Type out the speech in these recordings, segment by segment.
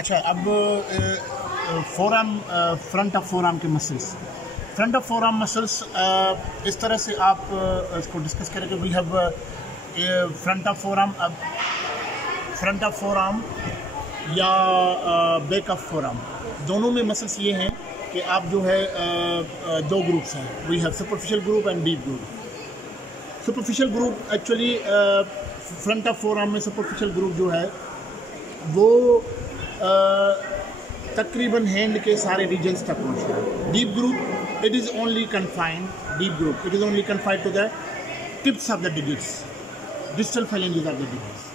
अच्छा, अब forearm, front of forearm के muscles, front of forearm muscles इस तरह से आप इसको डिस्कस करेंगे। We have front of forearm, अब फ्रंट ऑफ फोरआर्म या बैक ऑफ फोरआर्म, दोनों में मसल्स ये हैं कि आप जो है दो ग्रुप्स हैं। We have superficial group and deep group. Superficial group actually front of forearm में सुपरफिशियल ग्रुप जो है वो तकरीबन हैंड के सारे रीजन्स तक पहुँचता है। Deep group it is only confined, deep group it is only confined to the tips of the digits, distal phalanges of the digits.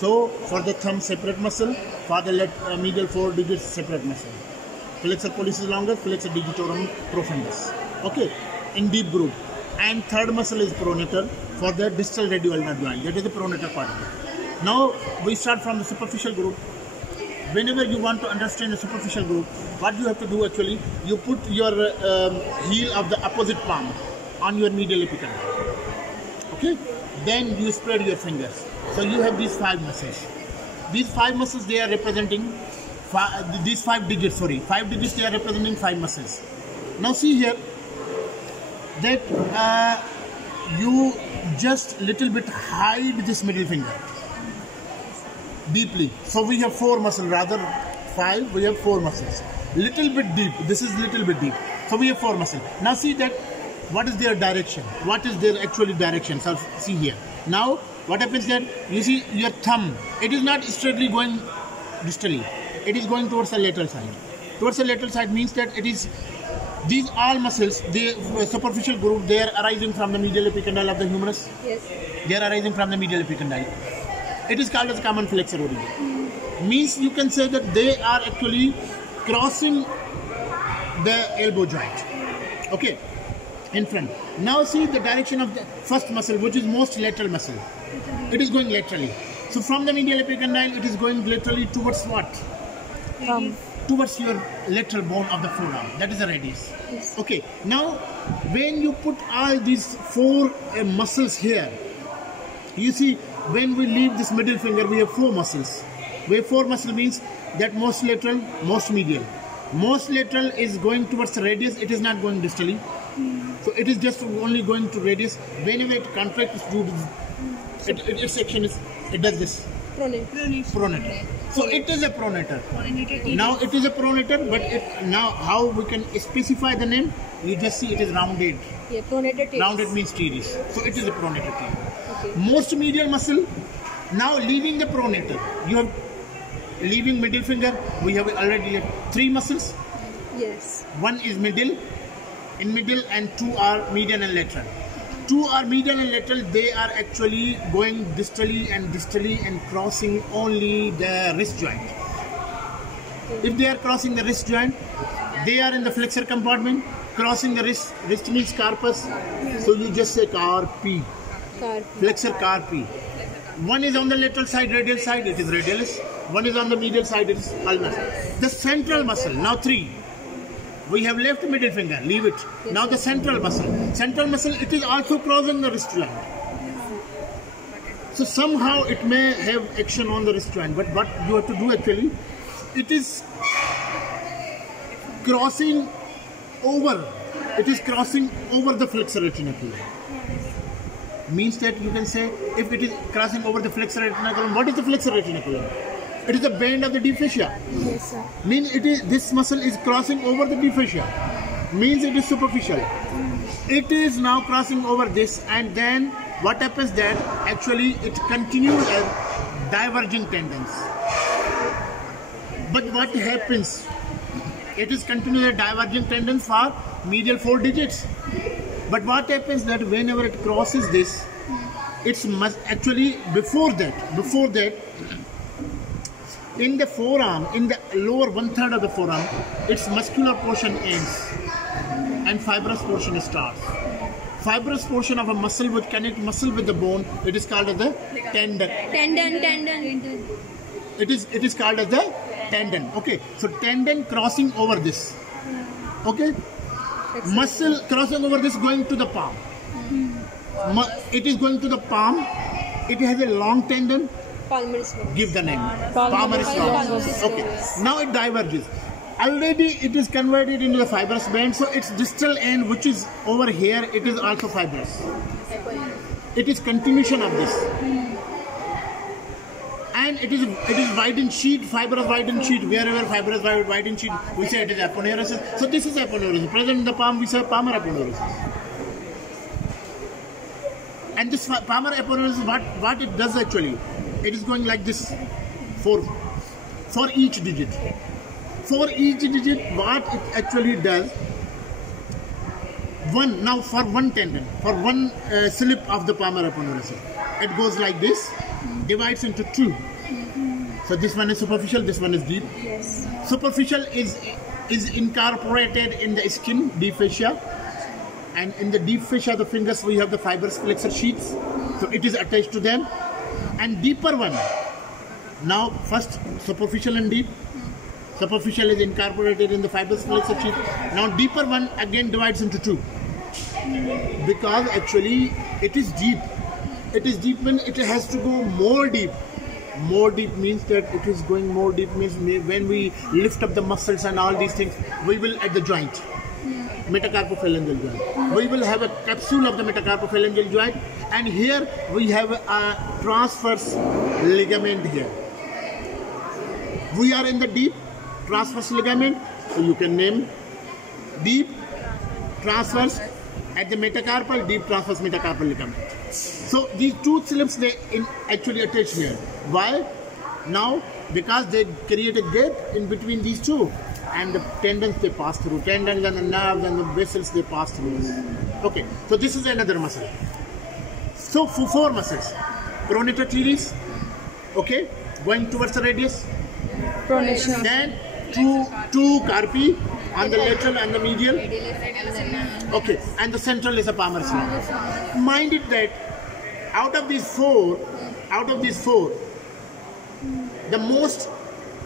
So for the thumb separate muscle, for the medial 4 digits separate muscle. Flexor pollicis longus, flexor digitorum profundus. Okay, in deep group. And third muscle is pronator for the distal radioulnar joint. That is the pronator part. Now we start from the superficial group. Whenever you want to understand the superficial group, what you have to do actually, you put your heel of the opposite palm on your medial epicondyle. Okay, then you spread your fingers. So you have these 5 muscles. These 5 muscles, they are representing these 5 digits. Sorry, 5 digits. They are representing 5 muscles. Now see here that you just little bit hide this middle finger deeply. So we have 4 muscles, rather 5. We have 4 muscles. Little bit deep. This is little bit deep. So we have 4 muscles. Now see that. What is their direction? What is their actually direction? So see here. Now what happens that you see your thumb, it is not straightly going distally. It is going towards the lateral side. Towards the lateral side means that it is these all muscles, the superficial group, they are arising from the medial epicondyle of the humerus. Yes. They are arising from the medial epicondyle. It is called as common flexor origin. Means you can say that they are actually crossing the elbow joint. Okay. In front. Now see the direction of the first muscle, which is most lateral muscle. It is going laterally. So from the medial epicondyle, it is going laterally towards what? Towards your lateral bone of the forearm. That is the radius. Yes. Okay. Now, when you put all these 4 muscles here, you see when we leave this middle finger, we have 4 muscles. We have 4 muscles means that most lateral, most medial. Most lateral is going towards the radius. It is not going distally. So it is just only going to radius. Whenever it contracts, its section is, it does this. Pronator. So it is a pronator. Now it is a pronator, but now how we can specify the name? You just see it is rounded. Yeah, pronator teres. Rounded means teres. So it is a pronator teres. Okay. Most medial muscle. Now leaving the pronator, you have leaving middle finger. We have already 3 muscles. Yes. 1 is middle. In middle and 2 are medial and lateral. 2 are medial and lateral. They are actually going distally and crossing only the wrist joint. If they are crossing the wrist joint, they are in the flexor compartment. Crossing the wrist. Wrist means carpus. So you just say carpi. Flexor carpi. 1 is on the lateral side, radial side. It is radialis. 1 is on the medial side. It is ulnar. The central muscle. Now 3. We have left middle finger, leave it. Yes. Now the central muscle. Central muscle, it is also crossing the wrist joint. So somehow it may have action on the wrist joint, but what you have to do actually, it is crossing over. It is crossing over the flexor retinaculum. Means that you can say, if it is crossing over the flexor retinaculum, what is the flexor retinaculum? It is the band of the deep fascia. Yes, sir. Means it is, this muscle is crossing over the deep fascia. Means it is superficial. It is now crossing over this, and then what happens that actually it continues as diverging tendons. But what happens? It is continuous as diverging tendons for medial 4 digits. But what happens that whenever it crosses this, it's actually before that. In the forearm, in the lower 1/3 of the forearm, its muscular portion ends and fibrous portion starts. Fibrous portion of a muscle which connect muscle with the bone, it is called as the tendon. Tendon. It is called as the tendon. Okay, so tendon crossing over this. Okay, muscle crossing over this going to the palm. It is going to the palm. It has a long tendon. Palmaris long. Give the name. Palmaris Palmaris long. long. Okay. Now it diverges. Already it is converted into the fibrous band, so its distal end, which is over here, it is also fibrous. It is continuation of this. And it is widened sheet, fibrous widened sheet. Wherever fibrous widened sheet, we say it is aponeurosis. So this is aponeurosis. Present in the palm, we say palmar aponeurosis. And this palmar aponeurosis, what it does actually, it is going like this for each digit. For each digit, what it actually does, for one tendon, for one slip of the palmar aponeurosis, it goes like this, divides into two. So this one is superficial, this one is deep. Yes. Superficial is incorporated in the skin, deep fascia, and in the deep fascia of the fingers we have the fibrous flexor sheets, so it is attached to them. And deeper one, now first superficial and deep. Superficial is incorporated in the fibrous flexor sheet. Now deeper one again divides into two, because actually it is deep. It is deep when it has to go more deep. More deep means that it is going more deep means when we lift up the muscles and all these things, we will at the joint, metacarpophalangeal joint. We will have a capsule of the metacarpophalangeal joint, and here we have a transverse ligament here. We are in the deep transverse ligament, so you can name deep transverse at the metacarpal, deep transverse metacarpal ligament. So these two slips they actually attach here. Why? Now because they create a gap in between these two, and the tendons they pass through, tendons and the nerves and the vessels they pass through. Okay, so this is another muscle. So for four muscles, pronator teres, okay, going towards the radius. Pronation. Then two carpi on the lateral and the medial. Okay, and the central is a palmaris long. Mind it that out of these four, the most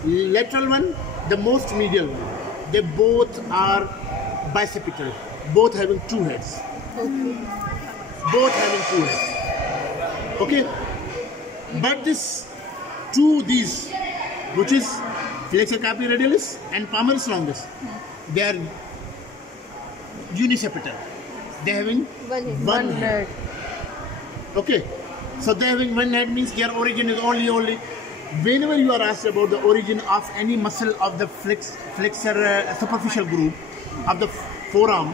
lateral one, the most medial one, they both are bicipital, both having two heads. Both having two heads. Okay, but these, which is flexor carpi radialis and palmaris longus, they are unicepital. They are having one head. Okay, so they are having one head means their origin is only. Whenever you are asked about the origin of any muscle of the flexor superficial group of the forearm,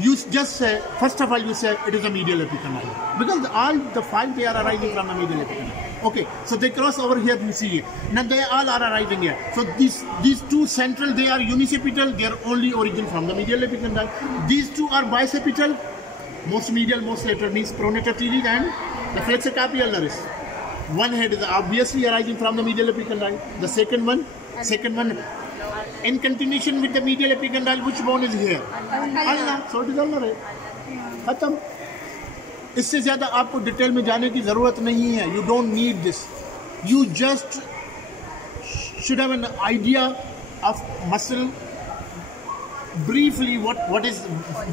you just say, first of all you say it is a medial epicondyle, because all the five they are arising from a medial epicondyle. Okay, so they cross over here, you see it. Now they all are arising here. So these two central, they are unicepital, they are only origin from the medial epicondyle. These two are bicipital, most medial, most lateral means pronator teres and the flexor carpi ulnaris. One head is obviously arising from the medial epicondyle. The second one, in continuation with the medial epicondyle, which bone is here? Ulna. So it is ulnar है. खत्म. इससे ज़्यादा आपको detail में जाने की ज़रूरत नहीं है. You don't need this. You just should have an idea of muscle. Briefly, what is,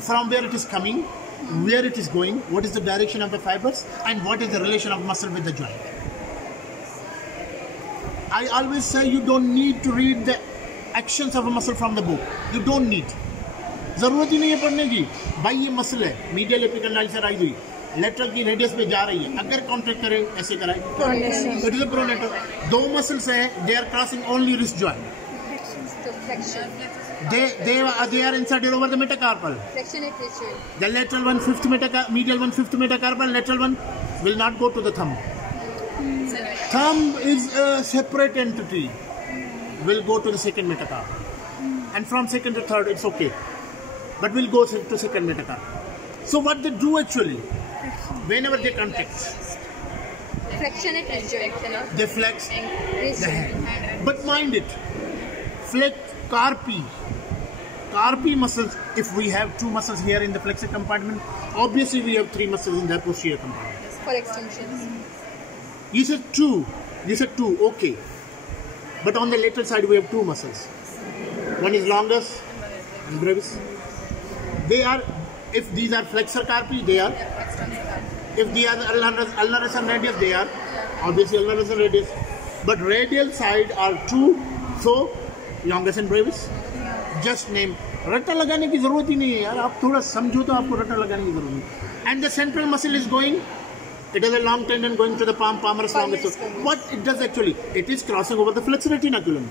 from where it is coming, where it is going, what is the direction of the fibers, and what is the relation of muscle with the joint. I always say you don't need to read the actions of a muscle from the book. You don't need. जरूरत ही नहीं है पढ़ने की. भाई ये muscle है, medial epicondyle से rise हुई, लेटरल की रेडियस पे जा रही है, अगर कॉन्ट्रैक्ट करे ऐसे कराए. It is a pronator. दो मसल्स हैं, they are crossing only wrist joint. They are inserted over the metacarpal. The lateral one fifth metacarpal, medial one fifth metacarpal, lateral one will not go to the thumb. Thumb is a separate entity, will go to the second metacarpal, and from second to third it's okay, but will go to second metacarpal. So what they do actually, whenever they contract, they flex the hand. But mind it, flex carpi muscles. If we have two muscles here in the flexor compartment, obviously we have three muscles in the posterior compartment. For extensions. You said two, okay. But on the lateral side we have two muscles. One is longus and brevis. They are, if these are flexor carpi, they are. If they are ulnaris and radius, they are obviously ulnar and radius, but radial side are two, so longest and brevis. Just name. रट्टा लगाने की जरूरत ही नहीं है यार, आप थोड़ा समझो तो आपको रट्टा लगाने की जरूरत नहीं. And the central muscle is going, it has a long tendon going to the palmar longest. What it does actually, it is crossing over the flexor retinaculum.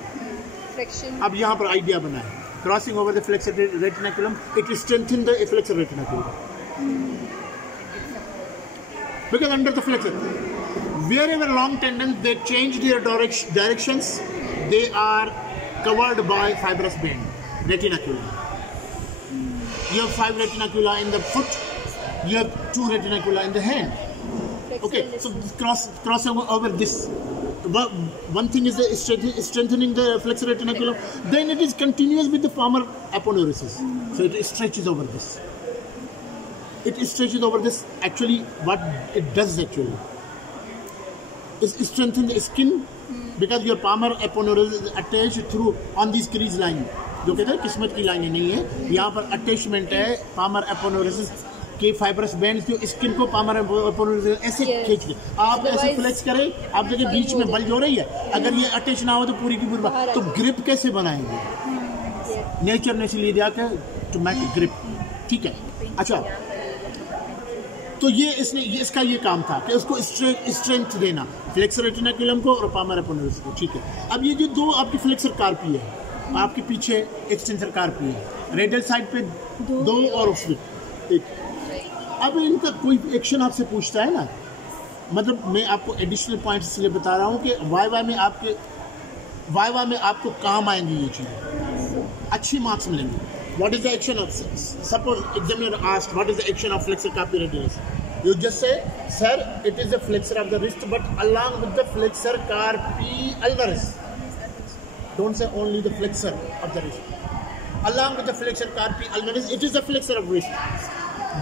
Flexion. अब यहाँ पर आइडिया बना है, crossing over the flexor retinaculum, it will strengthen the flexor retinaculum. Because under the flexor, wherever long tendons they change their directions, they are covered by fibrous band, retinaculum. You have 5 retinacula in the foot, you have 2 retinacula in the hand. Okay, so crossing over this. One thing is strengthening the flexor retinaculum, then it is continuous with the palmar aponeurosis. So it stretches over this. It stretches over this. Actually, what it does actually is strengthen the skin, because your palmar aponeurosis is attached through on this crease line. जो कहते हैं किस्मत की लाइनें नहीं है, यहाँ पर अटैचमेंट है palmar aponeurosis के फाइब्रस बैंड जो स्किन को palmar aponeurosis ऐसे खींच के आप ऐसे फ्लेक्स करें, आप देखिए बीच में बल्ज हो रही है, अगर ये अटैच ना हो तो पूरी की पूरी, तो ग्रिप कैसे बनाएंगे? नेचर ने इसलिए दिया कि टू मेक ग्रिप. ठीक है, अच्छा, तो ये इसका ये काम था कि उसको स्ट्रेंथ देना फ्लेक्सर रेटिनाकुलम को और palmar aponeurosis को. ठीक है, अब ये जो दो आपकी फ्लेक्सर कार्पी है, आपके पीछे एक्सटेंसर कार्पी है, रेडियल साइड पे 2 और उसमें 1. अब इनका कोई एक्शन आपसे पूछता है ना, मतलब मैं आपको एडिशनल पॉइंट्स इसलिए बता रहा हूँ कि वाइवा में आपको काम आएंगी ये चीज़ें, अच्छी मार्क्स मिलेंगे. What is the action of, suppose examiner asked, what is the action of flexor carpi radialis? You just say, sir, it is the flexor of the wrist, but along with the flexor carpi ulnaris. Don't say only the flexor of the wrist. Along with the flexor carpi ulnaris, it is the flexor of wrist.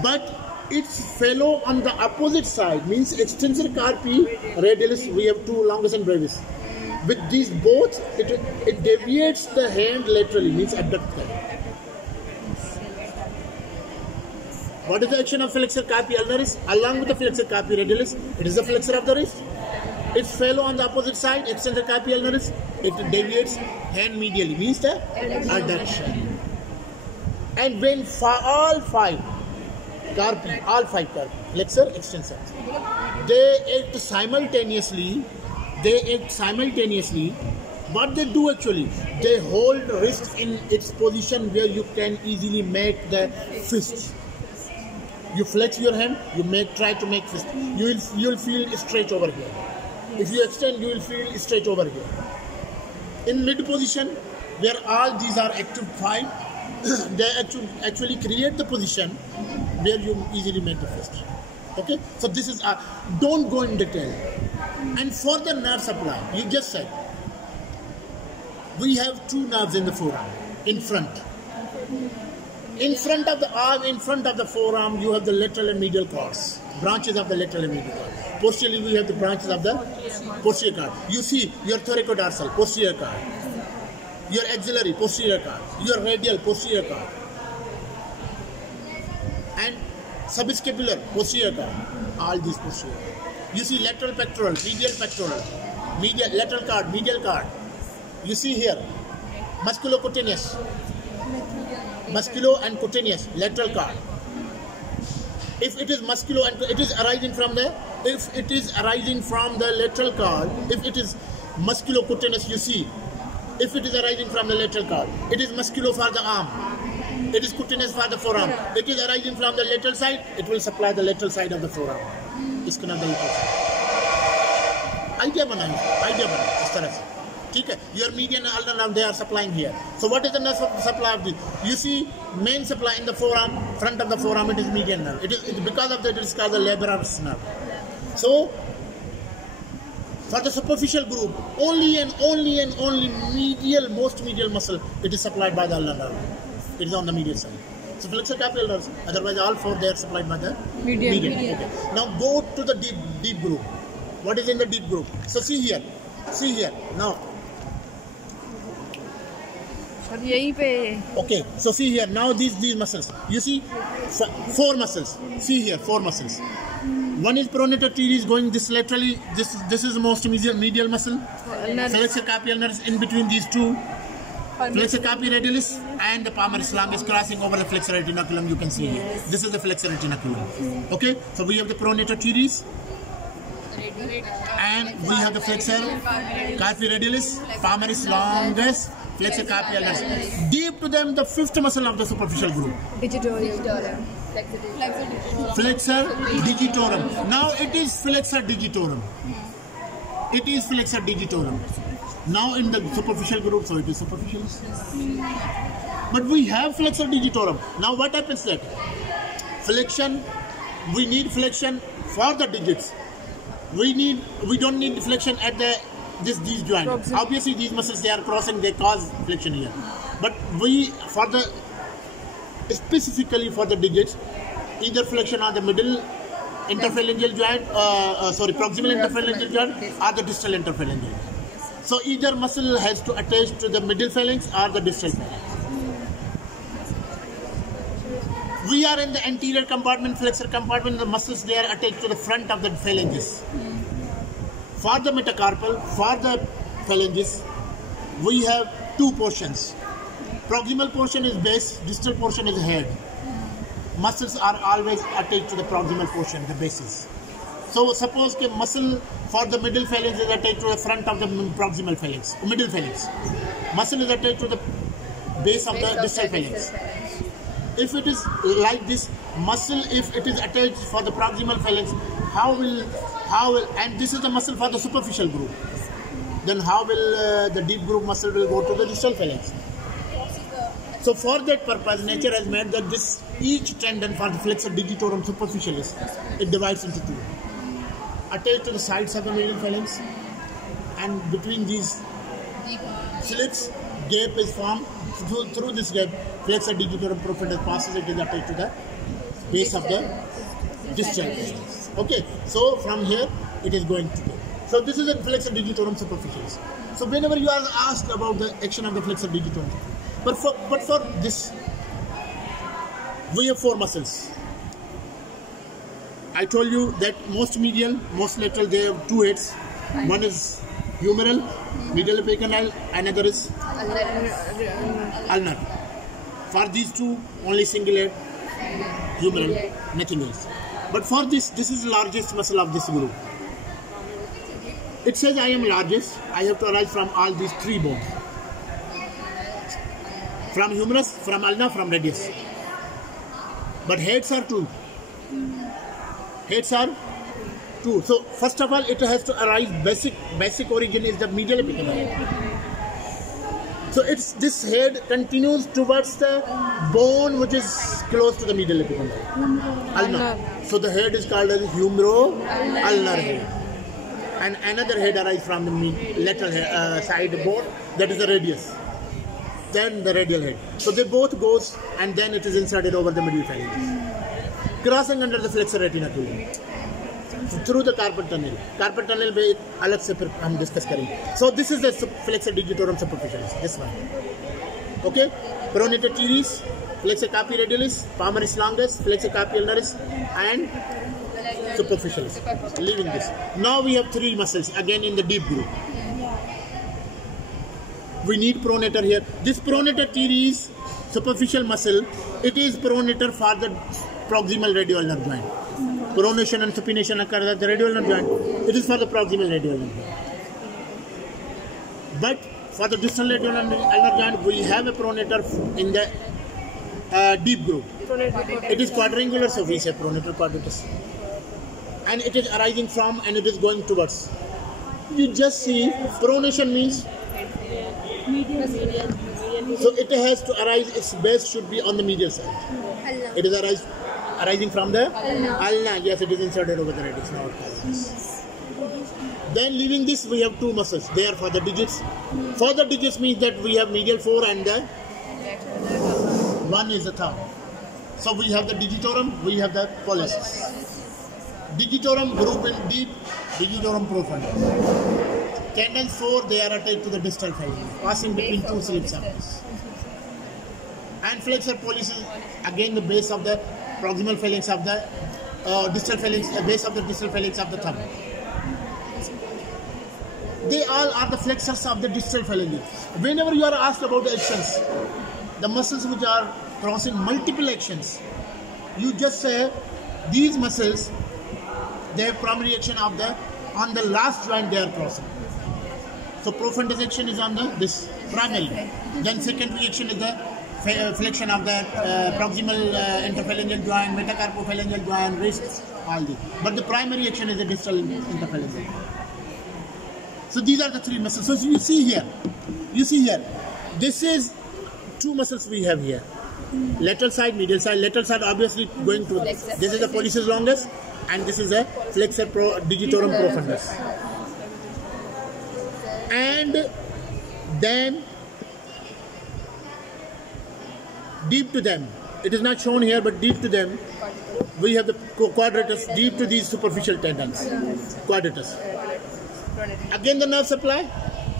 But its fellow on the opposite side, means extensor carpi radialis, we have 2 longus and brevis. With these both, it deviates the hand laterally, means abductor. What is the action of flexor carpi ulnaris? Along with the flexor carpi radialis, it is the flexor of the wrist. Its fellow on the opposite side, extensor carpi ulnaris, it deviates hand medially, means the adduction. And when all 5 carpi, flexor, extensor, they act simultaneously. What they do actually, they hold wrist in its position where you can easily make the fist. You flex your hand, try to make fist. You will feel stretch over here. If you extend, you will feel stretch over here. In mid position, where all these are active 5, they actually create the position where you easily make the fist. Okay, so this is don't go in detail. And for the nerve supply, you just said we have 2 nerves in the forearm, in front. In front of the arm, in front of the forearm, you have the lateral and medial cords, branches of the lateral and medial cord. Posteriorly, we have the branches of the posterior cord. You see your thoracodorsal, posterior cord. Your axillary, posterior cord. Your radial, posterior cord. And subscapular, posterior cord. All these posterior. You see lateral pectoral, medial pectoral, medial, lateral cord, medial cord. You see here, musculocutaneous. Musculo and cutaneous lateral cord. If it is musculo and it is arising from the lateral cord, if it is musculocutaneous, you see, if it is arising from the lateral cord, it is musculo for the arm, it is cutaneous for the forearm. It is arising from the lateral side, it will supply the lateral side of the forearm. इसको ना देखो, idea बनाइए इस तरह से. ठीक है, your median and ulnar nerve, they are supplying here. So what is the nerve supply of this? You see, main supply in the forearm, front of the forearm, it is median nerve. It is because of that it is called the labrar's nerve. So for the superficial group, only and only medial, most medial muscle, it is supplied by the ulnar nerve. It is on the medial side. So flexor carpi nerves, otherwise all 4 they are supplied by the median. Okay. Now go to the deep group. What is in the deep group? So see here. Now. Okay, so see here, now these muscles, you see 4 muscles, see here 4 muscles, One is pronator teres going this laterally. This is the most medial muscle. Flexor carpi ulnaris in between these two. Flexor carpi radialis and the palmaris longus crossing over the flexor retinaculum. You can see here. This is the flexor retinaculum. Okay, so we have the pronator teres. And we have the flexor carpi radialis, palmaris longus, flexor carpi ulnaris. Deep to them, the fifth muscle of the superficial group. Digitorum. Flexor digitorum. Now it is flexor digitorum. It is flexor digitorum. Now in the superficial group, so it is superficial. But we have flexor digitorum. Now what happens that? Flexion, we need flexion for the digits. We don't need flexion at these joints. Obviously these muscles, they are crossing, they cause flexion here. But specifically for the digits, either flexion on the middle interphalangeal joint, proximal interphalangeal joint or the distal interphalangeal. So either muscle has to attach to the middle phalanx or the distal phalanx. We are in the anterior compartment, flexor compartment, the muscles they are attached to the front of the phalanges. For the metacarpal, for the phalanges, we have two portions. Proximal portion is base, distal portion is head. Muscles are always attached to the proximal portion, the bases. So suppose the muscle for the middle phalanx is attached to the front of the proximal phalanx, middle phalanx. Muscle is attached to the base of the distal phalanx. If it is like this, muscle, if it is attached for the proximal phalanx, and this is the muscle for the superficial group, then how will the deep group muscle will go to the distal phalanx? So for that purpose, nature has made that each tendon for the flexor digitorum superficialis, it divides into two. Attached to the sides of the middle phalanx, and between these slits, gap is formed. Through this gap, flexor digitorum profundus passes, it is attached to the base of the distal phalanx. Okay, so from here it is going to go. So this is the flexor digitorum superficialis. So whenever you are asked about the action of the flexor digitorum, but for this, we have four muscles. I told you that most medial, most lateral, they have two heads. One is humeral, medial epicondyle, another is ulnar. For these two, only single head, humeral, nothing else. But for this is the largest muscle of this group. It says I am largest. I have to arise from all these three bones. From humerus, from ulna, from radius. But heads are two. Heads are two. So first of all, it has to arise. Basic origin is the medial epicondyle. So this head continues towards the bone which is close to the medial epicondyle. Ulna. So the head is called as humero-ulnar head. And another head arises from the lateral side bone, that is the radius. Then the radial head. So they both goes and then it is inserted over the middle phalanx, crossing under the flexor retinaculum through the carpal tunnel. Carpal tunnel में अलग से फिर हम discuss करेंगे. So this is the flexor digitorum superficialis. This one. Okay. Pronator teres, flexor carpi radialis, palmaris longus, flexor carpi ulnaris, and superficialis. Leaving this. Now we have three muscles again in the deep group. We need pronator here. This pronator teres, superficial muscle, it is pronator for the proximal radioulnar joint. Pronation and supination occur at the radioulnar joint. It is for the proximal radioulnar joint. But for the distal radioulnar joint, we have a pronator in the deep group. It is quadrangular, so we say pronator quadratus. And it is arising from and it is going towards. You just see pronation means so it has to arise, its base should be on the medial side. It is arising from the ulna. Yes, it is inserted over the radius. Now it has. Then leaving this, we have two muscles. They are for the digits. For the digits means that we have medial 4 and the one is the thumb. So we have the digitorum, we have the pollicis. Digitorum group in deep, digitorum profundus. Tendons 4, they are attached to the distal phalanx, passing between two slits of this. And flexor pollicis, again the base of the proximal phalanx of the distal phalanx, base of the distal phalanx of the thumb. They all are the flexors of the distal phalanges. Whenever you are asked about the actions, the muscles which are crossing multiple actions, you just say these muscles, they have primary action of the on the last joint they are crossing. So profundus action is on the this primary. Then secondary action is the flexion of the proximal interphalangeal joint, metacarpophalangeal joint, wrist, all this. But the primary action is the distal interphalangeal. So these are the three muscles. So you see here, this is two muscles we have here. Lateral side, medial side. Lateral side obviously going to, this is the pollicis longus and this is a flexor digitorum profundus. And then deep to them, it is not shown here, but deep to them, we have the quadratus deep to these superficial tendons. Quadratus. Again the nerve supply.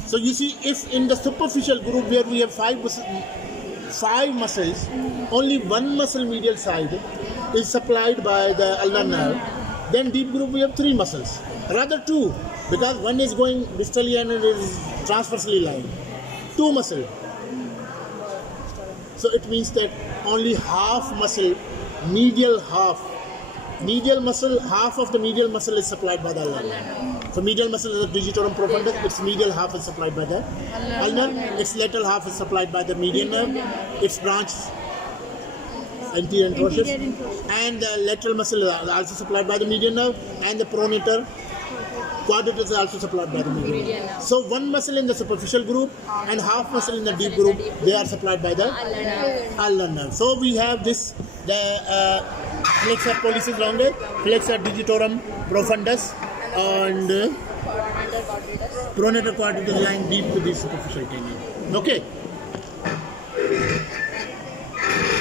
So you see, if in the superficial group where we have five muscles, only one muscle medial side is supplied by the ulnar nerve. Then deep group we have three muscles, rather two, because one is going distally and it is transversely lying. Two muscles. So it means that only half muscle, medial muscle, half of the medial muscle is supplied by the ulnar. So medial muscle is the digitorum profundus, its medial half is supplied by the ulnar, its lateral half is supplied by the median nerve, its branch anterior and trochus, and the lateral muscle is also supplied by the median nerve, and the pronator quadratus is also supplied by the median nerve. So one muscle in the superficial group and half muscle in the deep group, they are supplied by the ulnar nerve. So we have this, the flexor pollicis longus, flexor digitorum profundus, and pronator quadratus lying deep to the superficial tendon. Okay.